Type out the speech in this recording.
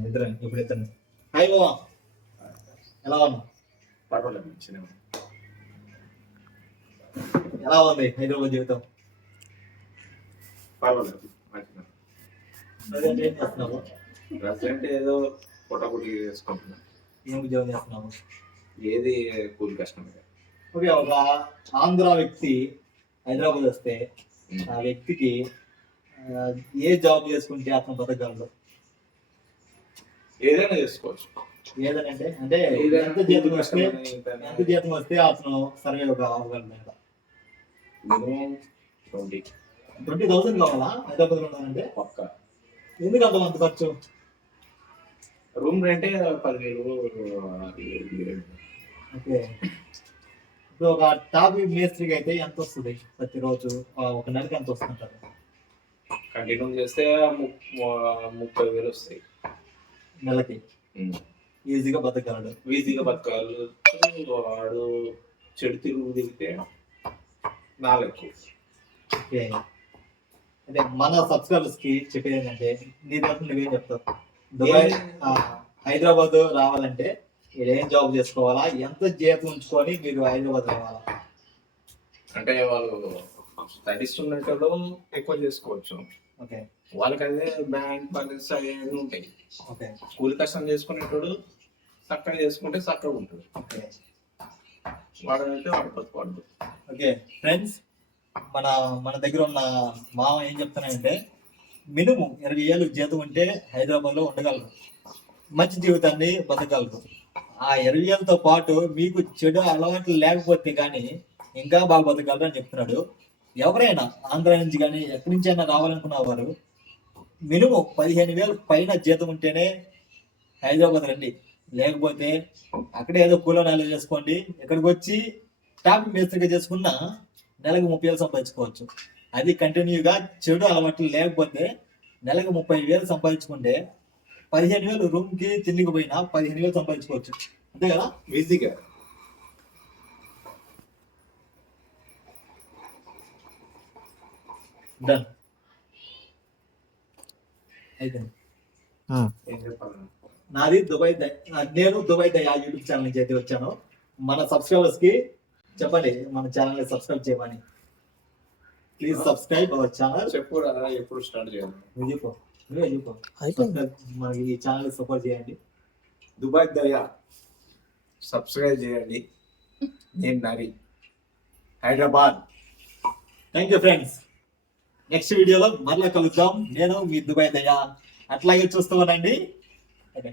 ఇద్దరు ఇప్పుడు ఇద్దరు హాయ్ బావా. ఎలా ఉన్నావు? పర్వాలేదు మంచిగా. ఎలా ఉంది హైదరాబాద్ జీవితం? పర్వాలేదు మంచిగా. ప్రజెంట్ ఏం చేస్తున్నావు? ప్రజెంట్ ఏదో పొట్టపుట్టి చేసుకుంటున్నా ఏం ఉద్యోగం చేస్తున్నావు? ఏది కూలి కష్టం. ఓకే ఒక ఆంధ్ర వ్యక్తి హైదరాబాద్ వస్తే ఆ వ్యక్తికి ఏ జాబ్ చేసుకుంటే అతను బతకగలడు? ఏదైనా చేసుకోవచ్చు. ఏదనంటే అంటే ఏదైనా ఎంత జీతం వస్తే ఎంత జీతం వస్తే అతను సర్వే కావాలన్నమాట మినిమం ట్వంటీ. ట్వంటీ థౌసండ్ కావాలా? హైదరాబాద్ పక్క. ఎందుకు అంత ఖర్చు? రూమ్ రెంటే పదివేలు ఓకే. ఇప్పుడు ఒక టాపీ మేస్త్రికి అయితే ఎంత వస్తుంది ప్రతిరోజు? ఒక నెలకి ఎంత వస్తుంటారు కంటిన్యూ చేస్తే ముప్పై వేలు వస్తాయి. నెలకి. ఈజీగా బతకగలడు ఈజీగా బతకాలు. వాడు చెడు తిరుగు దిగితే నాలుగు. ఓకే. అంటే మన సబ్స్క్రైబర్స్కి చెప్పేది ఏంటంటే నీ తరఫున నువ్వేం చెప్తావు? దుబాయ్. హైదరాబాద్ రావాలంటే మీరు ఏం జాబ్ చేసుకోవాలా? ఎంత జీతం ఉంచుకొని మీరు హైదరాబాద్ రావాలా? అంటే వాళ్ళు స్టడీస్ ఉన్నట్టు ఎక్కువ చేసుకోవచ్చు. ఓకే. వాళ్ళకి అదే బ్యాంక్ బ్యాలెన్స్ అవన్నీ ఉంటాయి. ఓకే. కూలి కష్టం చేసుకునేటోడు చక్కగా చేసుకుంటే చక్కగా ఉంటుంది. ఓకే. వాడైతే వాడు బతుకోడు ఓకే. ఫ్రెండ్స్ మన మన దగ్గర ఉన్న మామ ఏం చెప్తున్నానంటే మినిమం ఇరవై ఏళ్ళు జీతం ఉంటే హైదరాబాద్లో ఉండగలరు. మంచి జీవితాన్ని బతకగలరు. ఆ ఇరవై ఏళ్ళతో పాటు మీకు చెడు అలవాట్లు లేకపోతే కానీ ఇంకా బాగా బతకగలరు అని చెప్తున్నాడు. ఎవరైనా ఆంధ్ర నుంచి కానీ ఎక్కడి నుంచి అయినా రావాలనుకున్న వారు మినిమం పదిహేను వేలు పైన జీతం ఉంటేనే హైదరాబాద్ రండి. లేకపోతే అక్కడే ఏదో కూలో నాలుగు చేసుకోండి ఇక్కడికి వచ్చి టాప్ మేస్త్రిగా చేసుకున్న నెలకు ముప్పై వేలు సంపాదించుకోవచ్చు. అది కంటిన్యూగా చెడు అలవాట్లు లేకపోతే నెలకు ముప్పై వేలు సంపాదించుకుంటే పదిహేను వేలు రూమ్కి తిండికి పోయినా పదిహేను వేలు సంపాదించుకోవచ్చు. అంతే కదా? ఈజీగా డన్ అయిపోయింది. నాది దుబాయ్ నేను దుబాయ్ దయా యూట్యూబ్ ఛానల్ నుంచి అయితే వచ్చాను. మన సబ్స్క్రైబర్స్కి చెప్పండి మన ఛానల్ని సబ్స్క్రైబ్ చేయమని. ప్లీజ్ సబ్స్క్రైబ్ అవర్ ఛానల్ చెప్పు ఎప్పుడు స్టార్ట్ చేయాలి? మనకి ఈ ఛానల్ సపోర్ట్ చేయండి. దుబాయ్ దయా సబ్స్క్రైబ్ చేయండి. నేను Nari Hyderabad. Thank you friends next వీడియోలో మరలా కలుద్దాం. నేను మీ దుబాయ్ దయా. అట్లాగే చూస్తూ ఉండండి. ఓకే